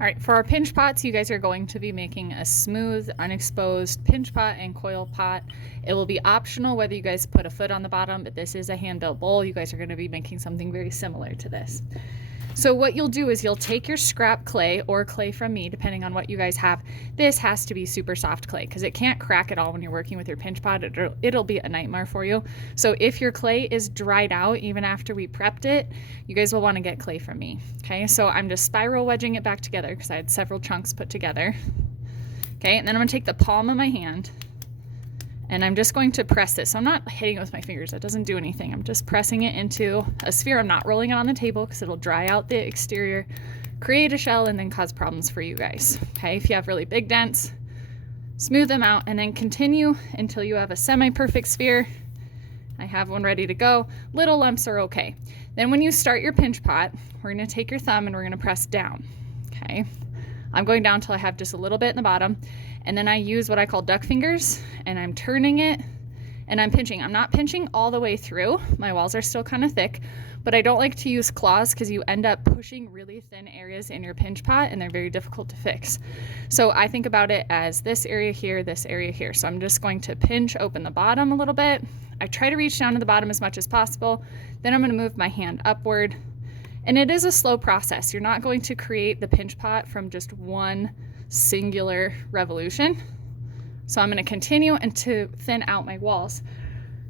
All right, for our pinch pots, you guys are going to be making a smooth, unexposed pinch pot and coil pot. It will be optional whether you guys put a foot on the bottom, but this is a hand-built bowl. You guys are going to be making something very similar to this. So what you'll do is you'll take your scrap clay or clay from me, depending on what you guys have. This has to be super soft clay because it can't crack at all when you're working with your pinch pot. It'll be a nightmare for you. So if your clay is dried out, even after we prepped it, you guys will want to get clay from me. Okay, so I'm just spiral wedging it back together because I had several chunks put together. Okay, and then I'm gonna take the palm of my hand and I'm just going to press this. So I'm not hitting it with my fingers. That doesn't do anything. I'm just pressing it into a sphere. I'm not rolling it on the table because it'll dry out the exterior, create a shell, and then cause problems for you guys. Okay, if you have really big dents, smooth them out and then continue until you have a semi-perfect sphere. I have one ready to go. Little lumps are okay. Then when you start your pinch pot, we're gonna take your thumb and we're gonna press down, okay? I'm going down till I have just a little bit in the bottom. And then I use what I call duck fingers and I'm turning it and I'm pinching. I'm not pinching all the way through. My walls are still kind of thick, but I don't like to use claws because you end up pushing really thin areas in your pinch pot and they're very difficult to fix. So I think about it as this area here, this area here. So I'm just going to pinch open the bottom a little bit. I try to reach down to the bottom as much as possible. Then I'm going to move my hand upward. And it is a slow process. You're not going to create the pinch pot from just one singular revolution. So I'm going to continue and to thin out my walls.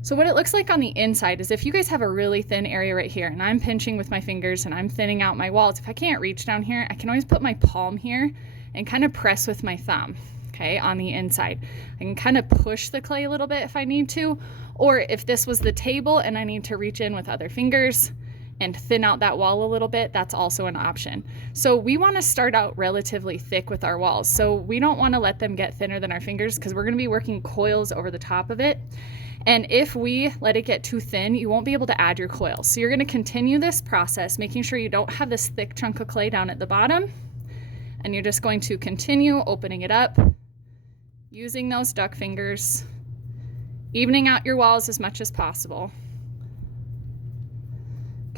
So what it looks like on the inside is if you guys have a really thin area right here and I'm pinching with my fingers and I'm thinning out my walls, if I can't reach down here, I can always put my palm here and kind of press with my thumb, okay, on the inside. I can kind of push the clay a little bit if I need to, or if this was the table and I need to reach in with other fingers and thin out that wall a little bit, that's also an option. So we want to start out relatively thick with our walls. So we don't want to let them get thinner than our fingers because we're going to be working coils over the top of it. And if we let it get too thin, you won't be able to add your coils. So you're going to continue this process, making sure you don't have this thick chunk of clay down at the bottom. And you're just going to continue opening it up, using those duck fingers, evening out your walls as much as possible.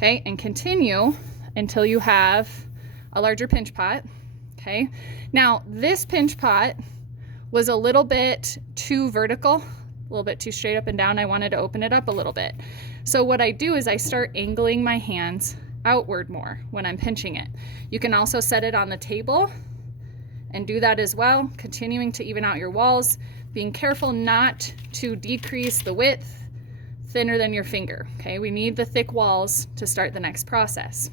Okay, and continue until you have a larger pinch pot, okay? Now, this pinch pot was a little bit too vertical, a little bit too straight up and down. I wanted to open it up a little bit. So what I do is I start angling my hands outward more when I'm pinching it. You can also set it on the table and do that as well, continuing to even out your walls, being careful not to decrease the width thinner than your finger, okay? We need the thick walls to start the next process.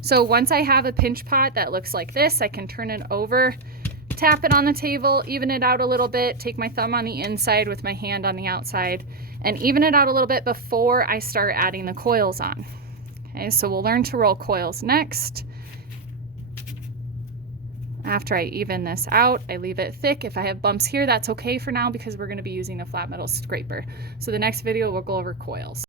So once I have a pinch pot that looks like this, I can turn it over, tap it on the table, even it out a little bit, take my thumb on the inside with my hand on the outside, and even it out a little bit before I start adding the coils on. Okay, so we'll learn to roll coils next. After I even this out, I leave it thick. If I have bumps here, that's okay for now because we're going to be using a flat metal scraper. So the next video, we'll go over coils.